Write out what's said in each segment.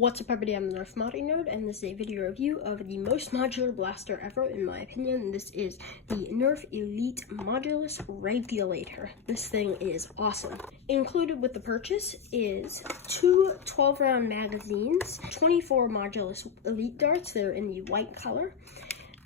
What's up everybody, I'm the Nerf modding nerd, and this is a video review of the most modular blaster ever, in my opinion. This is the Nerf Elite Modulus Regulator. This thing is awesome. Included with the purchase is two 12-round magazines, 24 Modulus Elite darts. They're in the white color.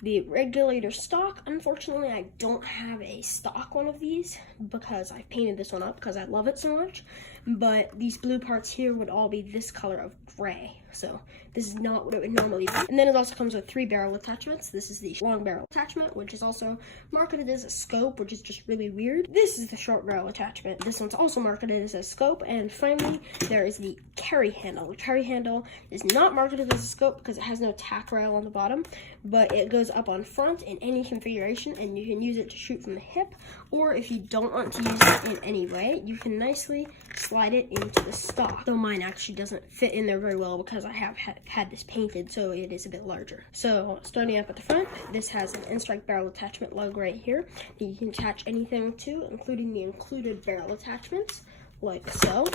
The Regulator stock, unfortunately, I don't have a stock one of these because I painted this one up because I love it so much. But these blue parts here would all be this color of gray. So this is not what it would normally be. And then it also comes with 3 barrel attachments. This is the long barrel attachment, which is also marketed as a scope, which is just really weird. This is the short barrel attachment. This one's also marketed as a scope. And finally, there is the carry handle. The carry handle is not marketed as a scope because it has no tack rail on the bottom, but it goes up on front in any configuration, and you can use it to shoot from the hip, or if you don't want to use it in any way, you can nicely slide it into the stock. Though mine actually doesn't fit in there very well because I have had this painted, so it is a bit larger. So starting up at the front, this has an N-strike barrel attachment lug right here that you can attach anything to, including the included barrel attachments, like so.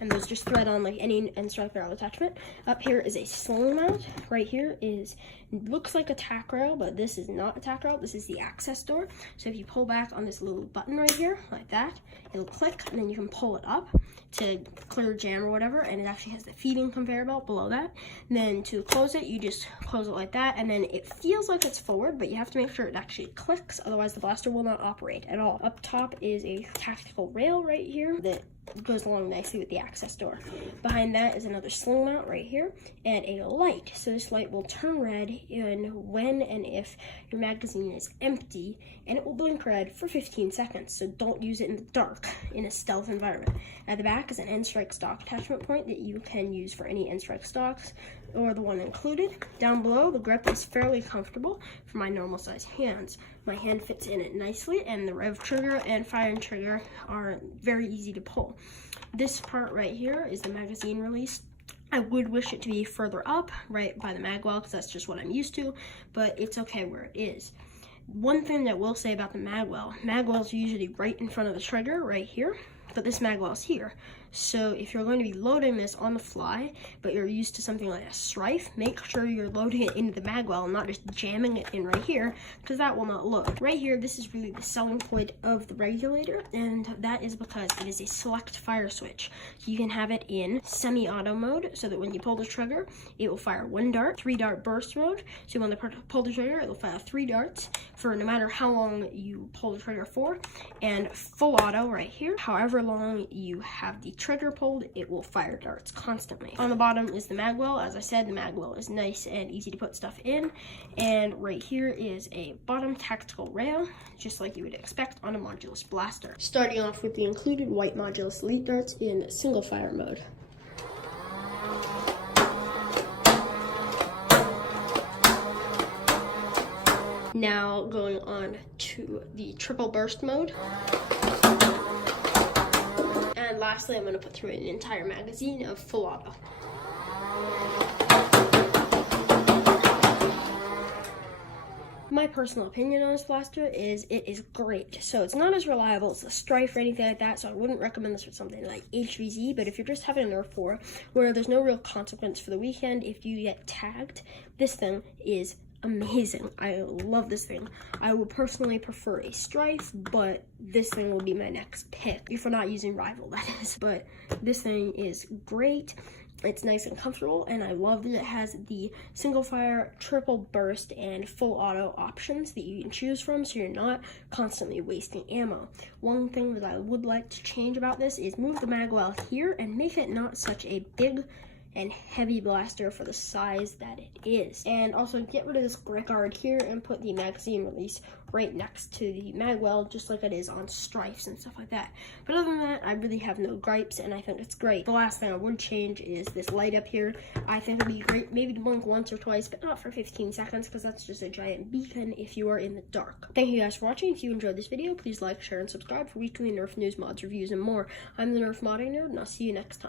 And those just thread on like any N-strike barrel attachment. Up here is a sling mount. Right here looks like a tack rail, but this is not a tack rail. This is the access door. So if you pull back on this little button right here, like that, it'll click, and then you can pull it up to clear jam or whatever, and it actually has the feeding conveyor belt below that. And then to close it, you just close it like that, and then it feels like it's forward, but you have to make sure it actually clicks, otherwise the blaster will not operate at all. Up top is a tactical rail right here that goes along nicely with the access door. Behind that is another sling mount right here, and a light. So this light will turn red when and if your magazine is empty, and it will blink red for 15 seconds. So don't use it in the dark in a stealth environment. At the back is an N-strike stock attachment point that you can use for any N-strike stocks or the one included. Down below, the grip is fairly comfortable for my normal size hands. My hand fits in it nicely, and the rev trigger and firing trigger are very easy to pull. This part right here is the magazine release. I would wish it to be further up, right by the magwell, because that's just what I'm used to, but it's okay where it is. One thing that we'll say about the magwell is usually right in front of the trigger, right here, but this magwell is here. So if you're going to be loading this on the fly, but you're used to something like a strife, make sure you're loading it into the magwell and not just jamming it in right here, because that will not load. Right here, this is really the selling point of the Regulator, and that is because it is a select fire switch. You can have it in semi-auto mode, so that when you pull the trigger, it will fire 1 dart, 3-dart burst mode. So when you pull the trigger, it will fire 3 darts for no matter how long you pull the trigger for, and full auto right here. However long you have the trigger pulled, it will fire darts constantly. On the bottom is the magwell. As I said, the magwell is nice and easy to put stuff in. And right here is a bottom tactical rail, just like you would expect on a Modulus blaster. Starting off with the included white Modulus Elite darts in single fire mode. Now going on to the triple burst mode. And lastly, I'm going to put through an entire magazine of full auto. My personal opinion on this blaster is it is great. So it's not as reliable as the Strife or anything like that, so I wouldn't recommend this for something like HVZ, but if you're just having a Nerf war where there's no real consequence for the weekend if you get tagged, this thing is amazing. I love this thing. I would personally prefer a Strife, but this thing will be my next pick. If we're not using Rival, that is. But this thing is great. It's nice and comfortable, and I love that it has the single fire, triple burst, and full auto options that you can choose from, so you're not constantly wasting ammo. One thing that I would like to change about this is move the magwell here and make it not such a big and heavy blaster for the size that it is. And also get rid of this grip guard here and put the magazine release right next to the magwell, just like it is on Strifes and stuff like that. But other than that, I really have no gripes, and I think it's great. The last thing I would change is this light up here. I think it'd be great maybe to blink once or twice, but not for 15 seconds, because that's just a giant beacon if you are in the dark. Thank you guys for watching. If you enjoyed this video, please like, share, and subscribe for weekly Nerf news, mods, reviews, and more. I'm the Nerf modding nerd, and I'll see you next time.